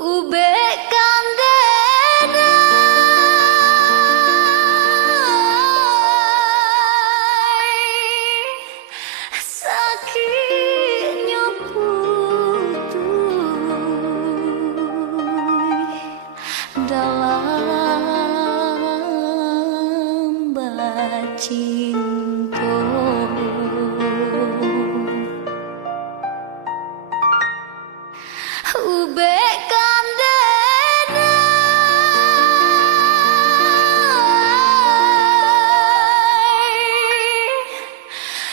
Ube kandena sakitnya putuh dalam bacinto. Ube kandena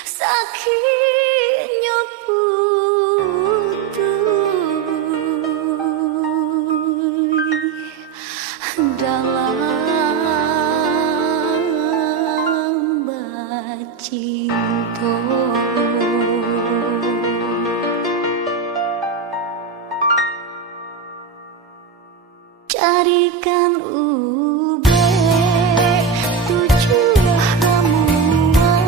sakitnya putuh dalam bacinto. Carikan ube tujuh ramuan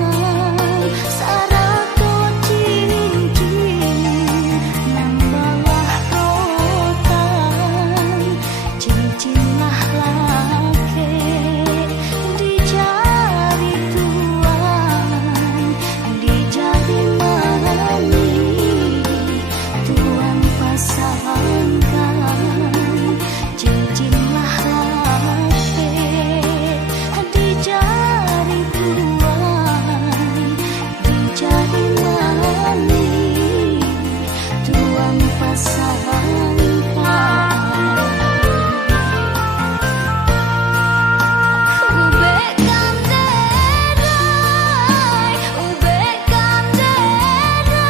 sarako cincin nambalah rotan cincinlah lake di jari tuan di jari mani tuan pasangkan cincinlah lake di jari tuan di jari mani tuan pasangkan. Ube kandena ube kandena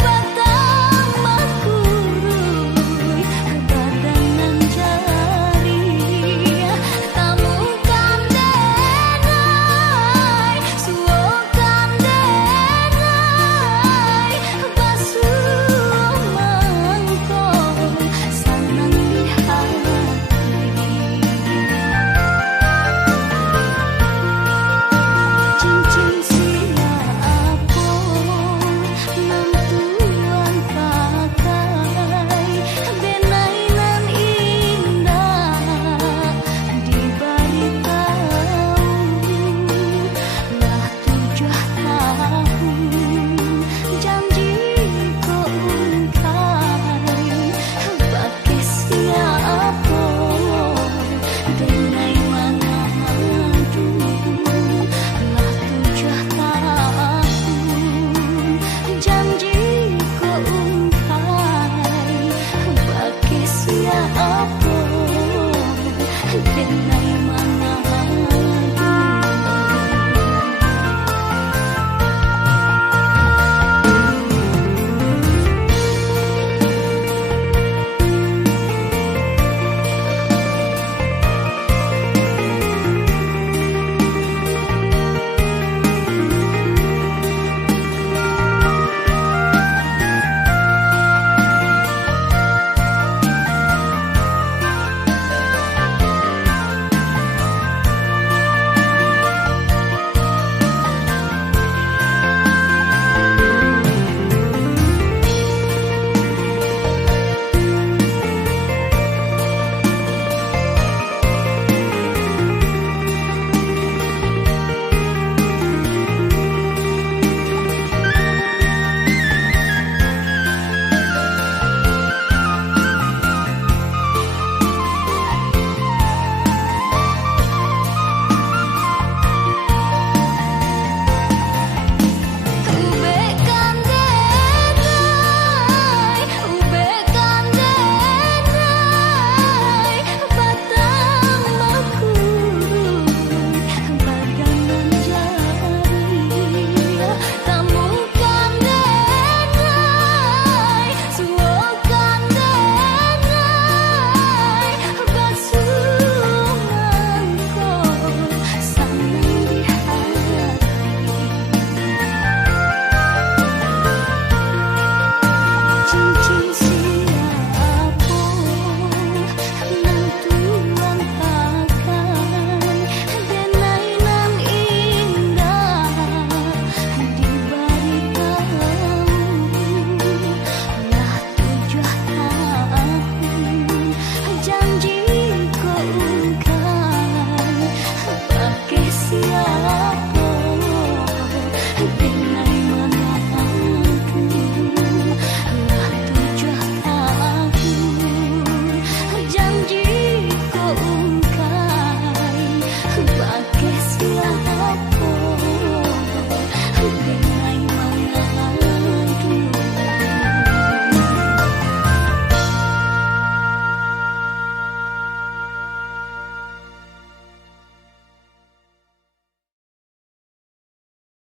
batang makurui badanan jari tamu kandena suo kandena basuh mangkong sanang di hati. Cincin siapa nantuan pakai benainan indah di balik tahun lah 7 tahun janji ko ungkai bagi siapa benai mengadu lah 7 tahun janji ko ungkai bagi siapa benai